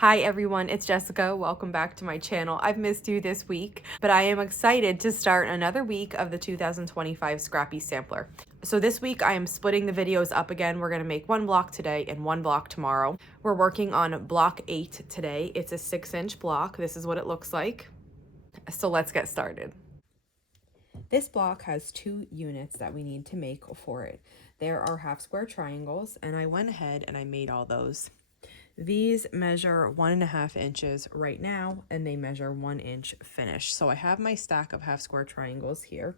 Hi everyone, it's Jessica. Welcome back to my channel. I've missed you this week, but I am excited to start another week of the 2025 Scrappy Sampler. So this week I am splitting the videos up again. We're going to make one block today and one block tomorrow. We're working on block 8 today. It's a 6-inch block. This is what it looks like. So let's get started. This block has 2 units that we need to make for it. There are half square triangles, and I went ahead and I made all those. These measure 1.5 inches right now, and they measure 1 inch finished. So I have my stack of half square triangles here.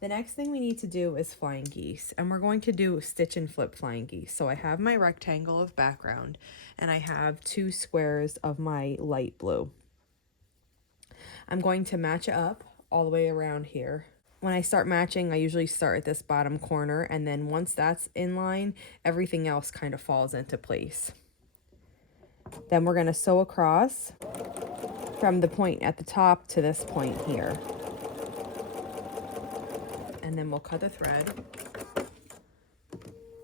The next thing we need to do is flying geese, and we're going to do stitch and flip flying geese. So I have my rectangle of background, and I have 2 squares of my light blue. I'm going to match it up all the way around here. When I start matching, I usually start at this bottom corner, and then once that's in line, everything else kind of falls into place. Then we're going to sew across from the point at the top to this point here. And then we'll cut the thread.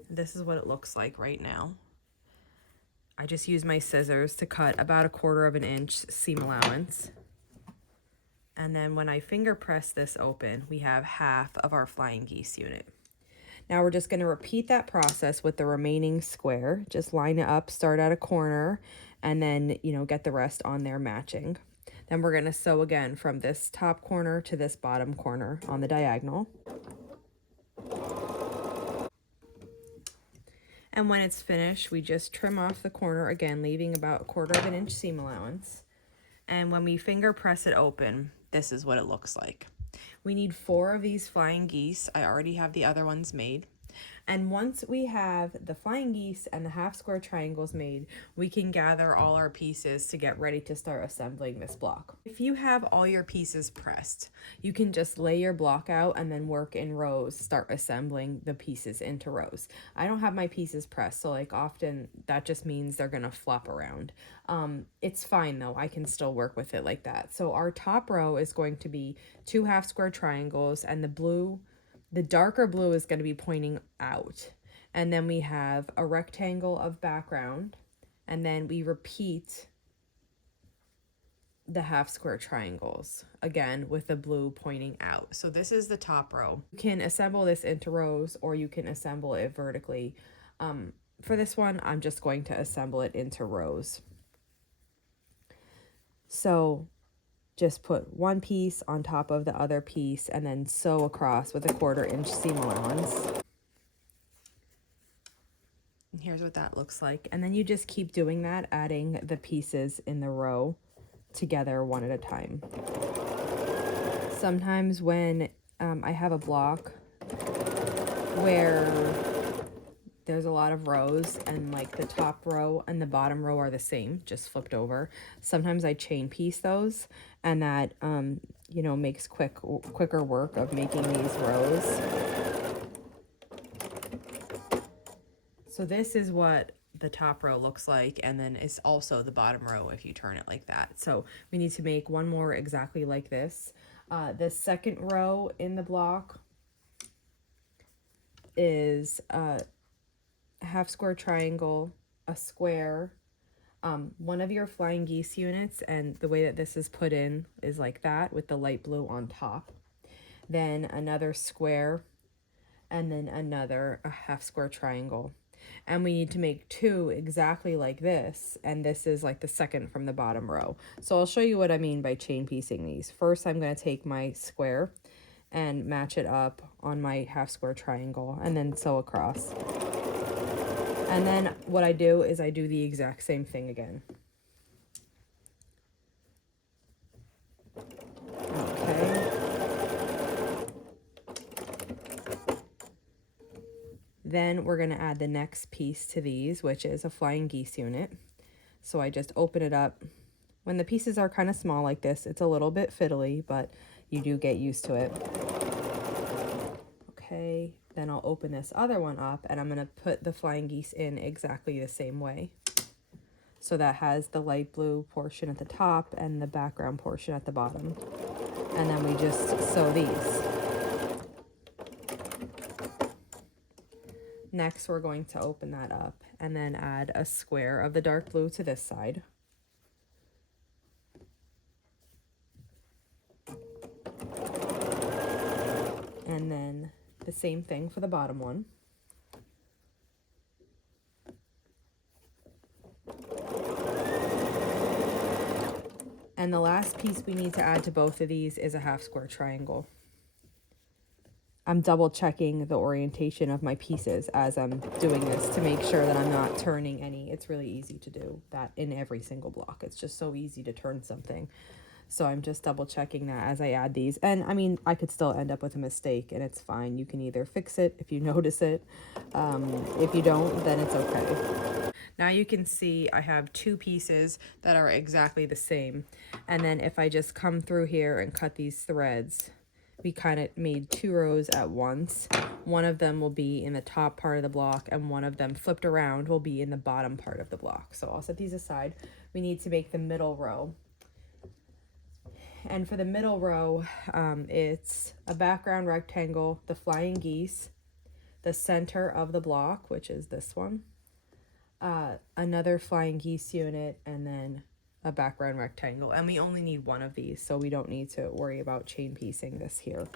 This is what it looks like right now. I just use my scissors to cut about 1/4 inch seam allowance. And then when I finger press this open, we have half of our flying geese unit. Now we're just going to repeat that process with the remaining square. Just line it up, start at a corner, and then, get the rest on there matching. Then we're going to sew again from this top corner to this bottom corner on the diagonal. And when it's finished, we just trim off the corner again, leaving about 1/4 inch seam allowance. And when we finger press it open, this is what it looks like. We need 4 of these flying geese. I already have the other ones made. And once we have the flying geese and the half square triangles made, we can gather all our pieces to get ready to start assembling this block. If you have all your pieces pressed, you can just lay your block out and then work in rows, start assembling the pieces into rows. I don't have my pieces pressed, so often that just means they're gonna flop around. It's fine though, I can still work with it like that. So our top row is going to be 2 half square triangles, and the darker blue is going to be pointing out. And then we have a rectangle of background, and then we repeat the half square triangles again with the blue pointing out. So this is the top row. You can assemble this into rows, or you can assemble it vertically. For this one, I'm just going to assemble it into rows. So just put one piece on top of the other piece and then sew across with a 1/4 inch seam allowance. And here's what that looks like. And then you just keep doing that, adding the pieces in the row together one at a time. Sometimes when I have a block where there's a lot of rows and the top row and the bottom row are the same, just flipped over. Sometimes I chain piece those, and that makes quicker work of making these rows. So this is what the top row looks like, and then it's also the bottom row if you turn it like that. So we need to make one more exactly like this. The second row in the block is half square triangle, a square, one of your flying geese units, and the way that this is put in is like that with the light blue on top. Then another square, and then a half square triangle. And we need to make 2 exactly like this, and this is the second from the bottom row. So I'll show you what I mean by chain piecing these. First, I'm going to take my square and match it up on my half square triangle, and then sew across. And then what I do is I do the exact same thing again. Okay. Then we're going to add the next piece to these, which is a flying geese unit. So I just open it up. When the pieces are kind of small like this, it's a little bit fiddly, but you do get used to it. Okay. Then I'll open this other one up, and I'm going to put the flying geese in exactly the same way. So that has the light blue portion at the top and the background portion at the bottom. And then we just sew these. Next, we're going to open that up and then add a square of the dark blue to this side. the same thing for the bottom one. And the last piece we need to add to both of these is a half square triangle. I'm double checking the orientation of my pieces as I'm doing this to make sure that I'm not turning any. It's really easy to do that in every single block. It's just so easy to turn something. So I'm just double checking that as I add these. And I mean, I could still end up with a mistake and it's fine. You can either fix it if you notice it. If you don't, then it's okay. Now you can see I have two pieces that are exactly the same. And then if I just come through here and cut these threads, we kind of made 2 rows at once. One of them will be in the top part of the block and one of them flipped around will be in the bottom part of the block. So I'll set these aside. We need to make the middle row. And for the middle row, it's a background rectangle, the flying geese, the center of the block, which is this one, another flying geese unit, and then a background rectangle. And we only need one of these, so we don't need to worry about chain piecing this here.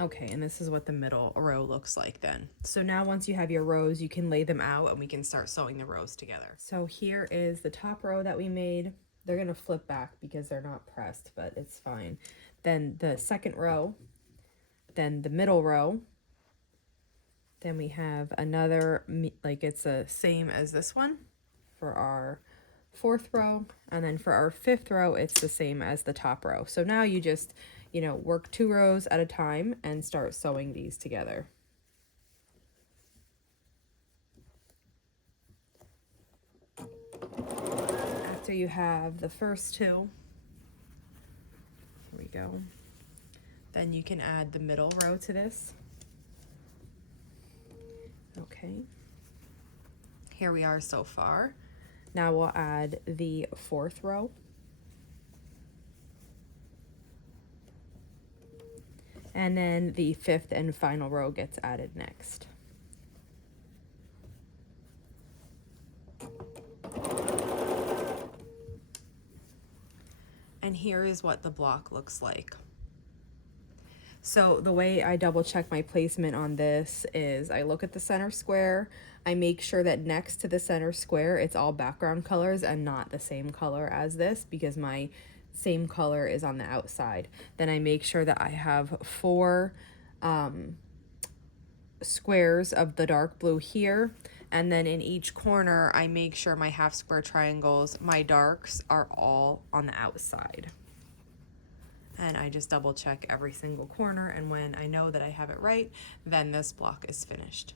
Okay, and this is what the middle row looks like then. So now once you have your rows, you can lay them out and we can start sewing the rows together. So here is the top row that we made. They're gonna flip back because they're not pressed, but it's fine. Then the second row, then the middle row, then we have another, like it's the same as this one for our 4th row, and then for our 5th row it's the same as the top row. So now you just, you know, work 2 rows at a time and start sewing these together. After you have the first 2, here we go, then you can add the middle row to this. Okay, here we are so far. Now we'll add the 4th row. And then the 5th and final row gets added next. And here is what the block looks like. So the way I double check my placement on this is I look at the center square, I make sure that next to the center square it's all background colors and not the same color as this because my same color is on the outside. Then I make sure that I have 4 squares of the dark blue here, and then in each corner I make sure my half square triangles, my darks, are all on the outside. And I just double check every single corner, and when I know that I have it right, then this block is finished.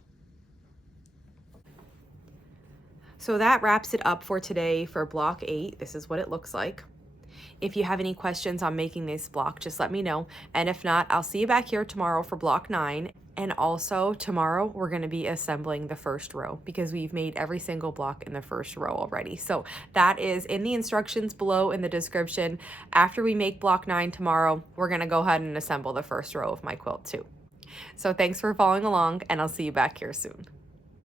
So that wraps it up for today for block 8. This is what it looks like. If you have any questions on making this block, just let me know. And if not, I'll see you back here tomorrow for block 9. And also tomorrow we're going to be assembling the first row because we've made every single block in the first row already. So that is in the instructions below in the description. After we make block 9 tomorrow, we're going to go ahead and assemble the first row of my quilt too. So thanks for following along, and I'll see you back here soon.